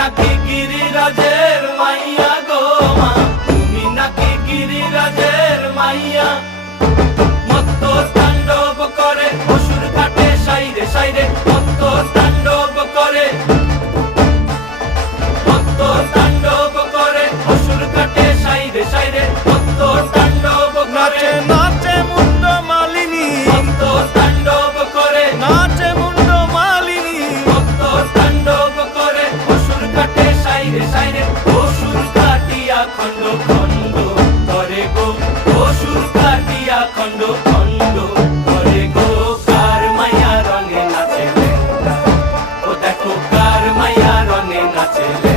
নাকি গিরিরাজের মাইয়া গো মা, তুমি নাকি গিরিরাজের মাইয়া। মত্ত তাণ্ডব করে অসুর কাটে সাইরে সাইরে, মত্ত তাণ্ডব করে, মত্ত তাণ্ডব করে অসুর কাটে সাইরে সাইরে, মত্ত তাণ্ডব করে। নাচে মুন্ড মালিনী, মত্ত তাণ্ডব করে, নাচে মুন্ড মালিনী, মত্ত তাণ্ডব করে অসুর কাটে সাইরে সাইরে, অসুর কাটিয়া খণ্ড খণ্ড করে গো, অসুর কাটিয়া খণ্ড খণ্ড করে গো। কার মায়া রঙে নাচে লেঙ্গা, ও দেখো কার মায়া রঙে নাচে লেঙ্গা।